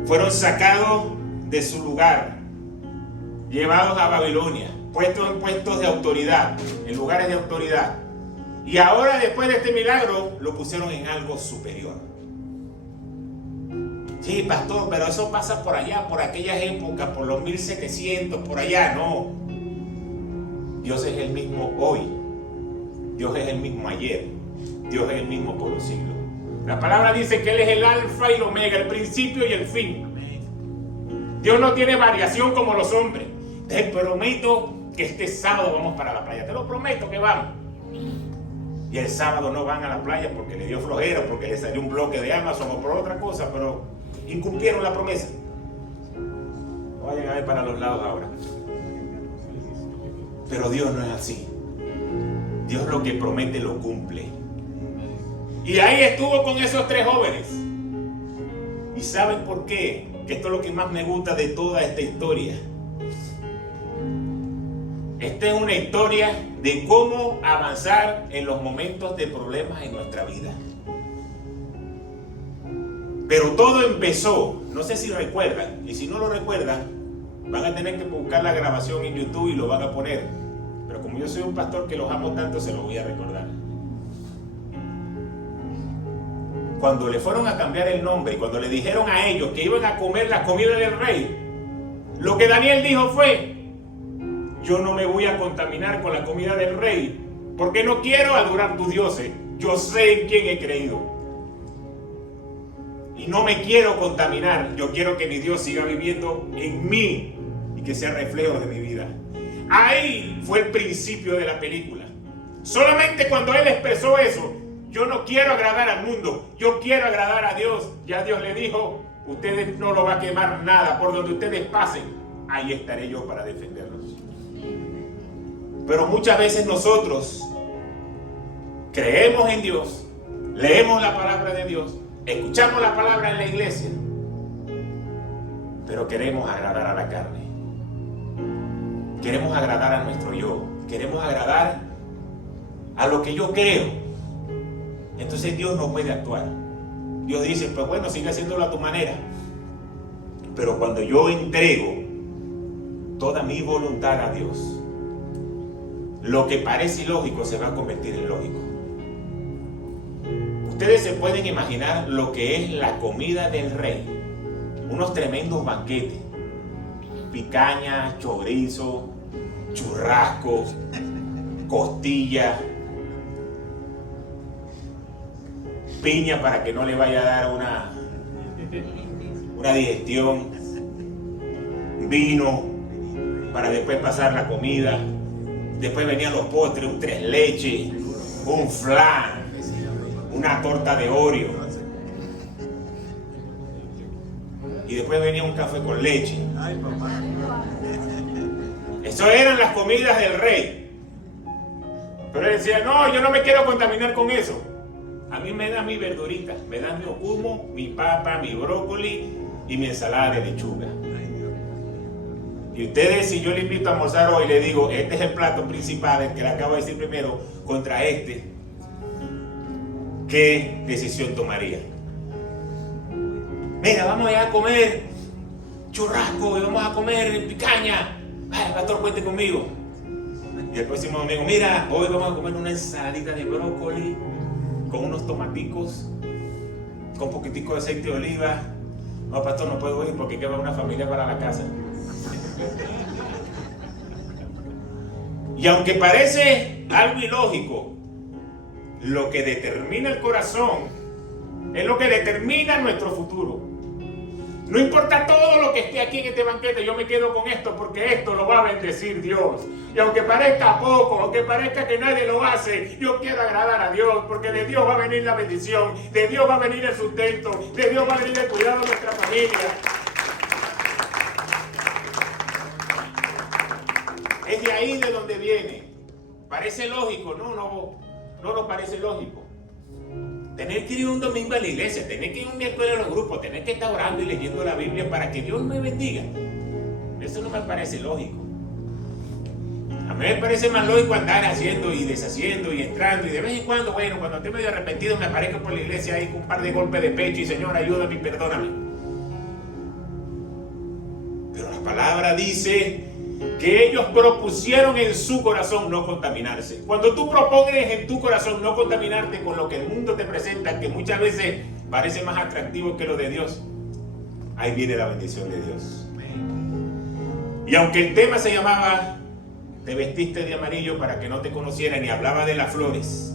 Fueron sacados de su lugar, llevados a Babilonia, puestos en puestos de autoridad, en lugares de autoridad. Y ahora, después de este milagro, lo pusieron en algo superior. Sí, pastor, pero eso pasa por allá, por aquellas épocas, por los 1700, por allá. No. Dios es el mismo hoy. Dios es el mismo ayer. Dios es el mismo por los siglos. La palabra dice que Él es el alfa y el omega, el principio y el fin. Dios no tiene variación como los hombres. Te prometo que este sábado vamos para la playa. Te lo prometo que vamos. Y el sábado no van a la playa porque le dio flojera, porque le salió un bloque de Amazon o por otra cosa, pero incumplieron la promesa. Vayan a ver para los lados ahora. Pero Dios no es así. Dios lo que promete lo cumple. Y ahí estuvo con esos 3 jóvenes. ¿Y saben por qué? Que esto es lo que más me gusta de toda esta historia. Esta es una historia de cómo avanzar en los momentos de problemas en nuestra vida. Pero todo empezó, no sé si recuerdan, y si no lo recuerdan, van a tener que buscar la grabación en YouTube y lo van a poner. Pero como yo soy un pastor que los amo tanto, se los voy a recordar. Cuando le fueron a cambiar el nombre y cuando le dijeron a ellos que iban a comer la comida del rey, lo que Daniel dijo fue: yo no me voy a contaminar con la comida del rey, porque no quiero adorar tus dioses. Yo sé en quién he creído. Y no me quiero contaminar. Yo quiero que mi Dios siga viviendo en mí y que sea reflejo de mi vida. Ahí fue el principio de la película. Solamente cuando él expresó eso: yo no quiero agradar al mundo, yo quiero agradar a Dios. Ya Dios le dijo: ustedes no lo va a quemar nada, por donde ustedes pasen, ahí estaré yo para defenderlos. Pero muchas veces nosotros creemos en Dios, leemos la palabra de Dios, escuchamos la palabra en la iglesia, pero queremos agradar a la carne. Queremos agradar a nuestro yo. Queremos agradar a lo que yo creo. Entonces Dios no puede actuar. Dios dice: pues bueno, sigue haciéndolo a tu manera. Pero cuando yo entrego toda mi voluntad a Dios, lo que parece ilógico se va a convertir en lógico. Ustedes se pueden imaginar lo que es la comida del rey. Unos tremendos banquetes. Picaña, chorizo, churrascos, costilla, piña para que no le vaya a dar una digestión, vino para después pasar la comida. Después venían los postres, un 3 leches, un flan, una torta de Oreo. Y después venía un café con leche. Eso eran las comidas del rey. Pero él decía: no, yo no me quiero contaminar con eso. A mí me da mi verdurita, me da mi ocumo, mi papa, mi brócoli y mi ensalada de lechuga. Y ustedes, si yo le invito a almorzar hoy, le digo: este es el plato principal, el que le acabo de decir primero, contra este, ¿qué decisión tomaría? Mira, vamos allá a comer churrasco y vamos a comer picaña. Ay, pastor, cuente conmigo. Y el próximo domingo, mira, hoy vamos a comer una ensaladita de brócoli con unos tomaticos, con un poquitico de aceite de oliva. No, pastor, no puedo ir porque queda una familia para la casa. Y aunque parece algo ilógico, lo que determina el corazón es lo que determina nuestro futuro. No importa todo lo que esté aquí en este banquete, yo me quedo con esto porque esto lo va a bendecir Dios. Y aunque parezca poco, aunque parezca que nadie lo hace, yo quiero agradar a Dios porque de Dios va a venir la bendición, de Dios va a venir el sustento, de Dios va a venir el cuidado de nuestra familia. Es de ahí de donde viene. Parece lógico, no nos parece lógico. Tener que ir un domingo a la iglesia, tener que ir un miércoles a los grupos, tener que estar orando y leyendo la Biblia para que Dios me bendiga. Eso no me parece lógico. A mí me parece más lógico andar haciendo y deshaciendo y entrando y de vez en cuando, bueno, cuando estoy medio arrepentido me aparezco por la iglesia ahí con un par de golpes de pecho y Señor, ayúdame y perdóname. Pero la palabra dice que ellos propusieron en su corazón no contaminarse. Cuando tú propones en tu corazón no contaminarte con lo que el mundo te presenta, que muchas veces parece más atractivo que lo de Dios, ahí viene la bendición de Dios. Y aunque el tema se llamaba te vestiste de amarillo para que no te conocieran y hablaba de las flores,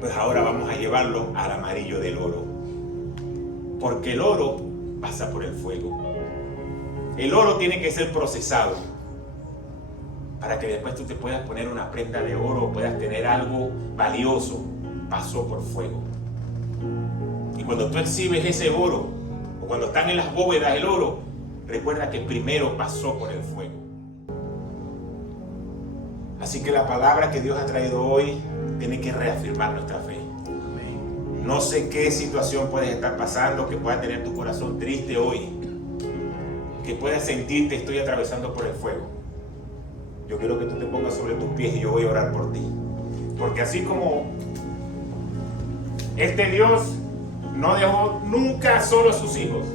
pues ahora vamos a llevarlo al amarillo del oro, porque el oro pasa por el fuego. El oro tiene que ser procesado para que después tú te puedas poner una prenda de oro o puedas tener algo valioso. Pasó por fuego. Y cuando tú exhibes ese oro o cuando están en las bóvedas el oro, recuerda que primero pasó por el fuego. Así que la palabra que Dios ha traído hoy tiene que reafirmar nuestra fe. No sé qué situación puedes estar pasando, que pueda tener tu corazón triste hoy, que puedas sentirte estoy atravesando por el fuego. Yo quiero que tú te pongas sobre tus pies y yo voy a orar por ti. Porque así como este Dios no dejó nunca solo a sus hijos,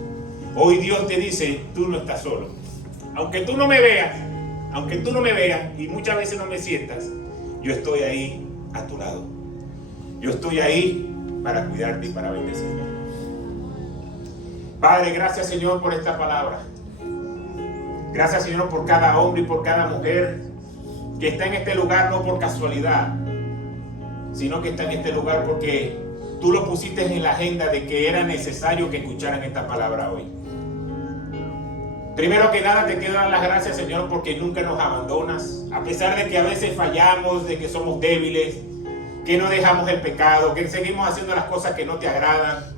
hoy Dios te dice, tú no estás solo. Aunque tú no me veas y muchas veces no me sientas, yo estoy ahí a tu lado. Yo estoy ahí para cuidarte y para bendecirte. Padre, gracias Señor por esta palabra. Gracias Señor por cada hombre y por cada mujer que está en este lugar no por casualidad, sino que está en este lugar porque tú lo pusiste en la agenda de que era necesario que escucharan esta palabra hoy. Primero que nada te quiero dar las gracias Señor porque nunca nos abandonas, a pesar de que a veces fallamos, de que somos débiles, que no dejamos el pecado, que seguimos haciendo las cosas que no te agradan.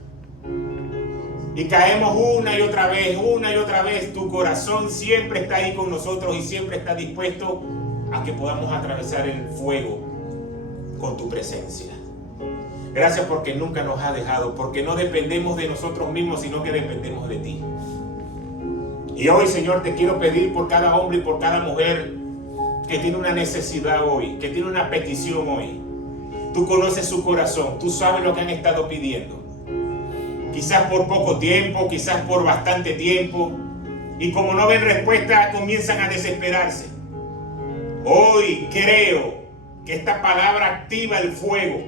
Y caemos una y otra vez. Tu corazón siempre está ahí con nosotros y siempre está dispuesto a que podamos atravesar el fuego con tu presencia. Gracias porque nunca nos has dejado, porque no dependemos de nosotros mismos, sino que dependemos de ti. Y hoy, Señor, te quiero pedir por cada hombre y por cada mujer que tiene una necesidad hoy, que tiene una petición hoy. Tú conoces su corazón, tú sabes lo que han estado pidiendo. Quizás por poco tiempo, quizás por bastante tiempo. Y como no ven respuesta, comienzan a desesperarse. Hoy creo que esta palabra activa el fuego.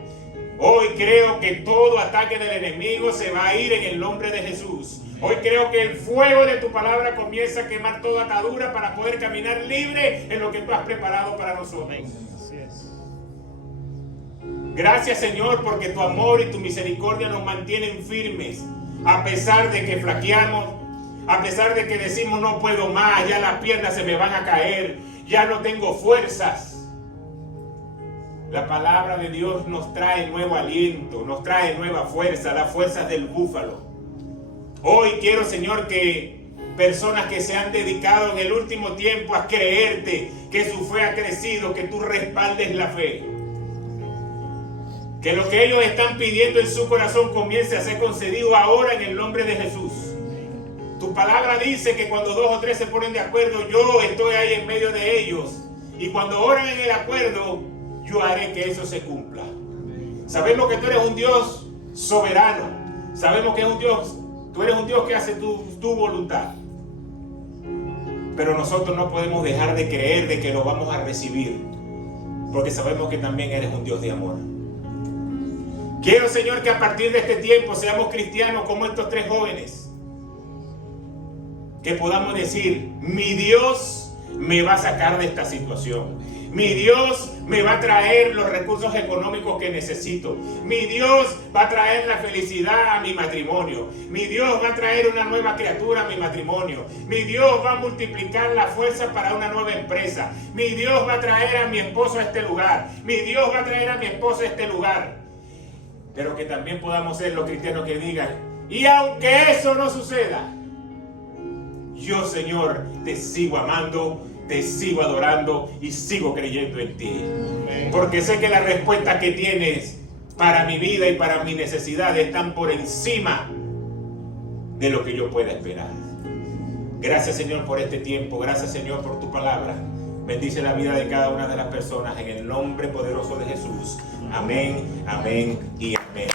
Hoy creo que todo ataque del enemigo se va a ir en el nombre de Jesús. Hoy creo que el fuego de tu palabra comienza a quemar toda atadura para poder caminar libre en lo que tú has preparado para nosotros. Gracias Señor porque tu amor y tu misericordia nos mantienen firmes a pesar de que flaqueamos, a pesar de que decimos no puedo más, ya las piernas se me van a caer, ya no tengo fuerzas. La palabra de Dios nos trae nuevo aliento, nos trae nueva fuerza, las fuerzas del búfalo. Hoy quiero Señor que personas que se han dedicado en el último tiempo a creerte, que su fe ha crecido, que tú respaldes la fe. Que lo que ellos están pidiendo en su corazón comience a ser concedido ahora en el nombre de Jesús. Tu palabra dice que cuando 2 o 3 se ponen de acuerdo, yo estoy ahí en medio de ellos. Y cuando oran en el acuerdo, yo haré que eso se cumpla. Sabemos que tú eres un Dios soberano. Sabemos que tú eres un Dios que hace tu voluntad. Pero nosotros no podemos dejar de creer de que lo vamos a recibir, porque sabemos que también eres un Dios de amor. Quiero, Señor, que a partir de este tiempo seamos cristianos como estos 3 jóvenes. Que podamos decir, mi Dios me va a sacar de esta situación. Mi Dios me va a traer los recursos económicos que necesito. Mi Dios va a traer la felicidad a mi matrimonio. Mi Dios va a traer una nueva criatura a mi matrimonio. Mi Dios va a multiplicar la fuerza para una nueva empresa. Mi Dios va a traer a mi esposo a este lugar. Mi Dios va a traer a mi esposa a este lugar. Pero que también podamos ser los cristianos que digan, y aunque eso no suceda, yo, Señor, te sigo amando, te sigo adorando y sigo creyendo en ti. Porque sé que las respuestas que tienes para mi vida y para mi necesidad están por encima de lo que yo pueda esperar. Gracias, Señor, por este tiempo. Gracias, Señor, por tu palabra. Bendice la vida de cada una de las personas en el nombre poderoso de Jesús. Amén, amén y amén.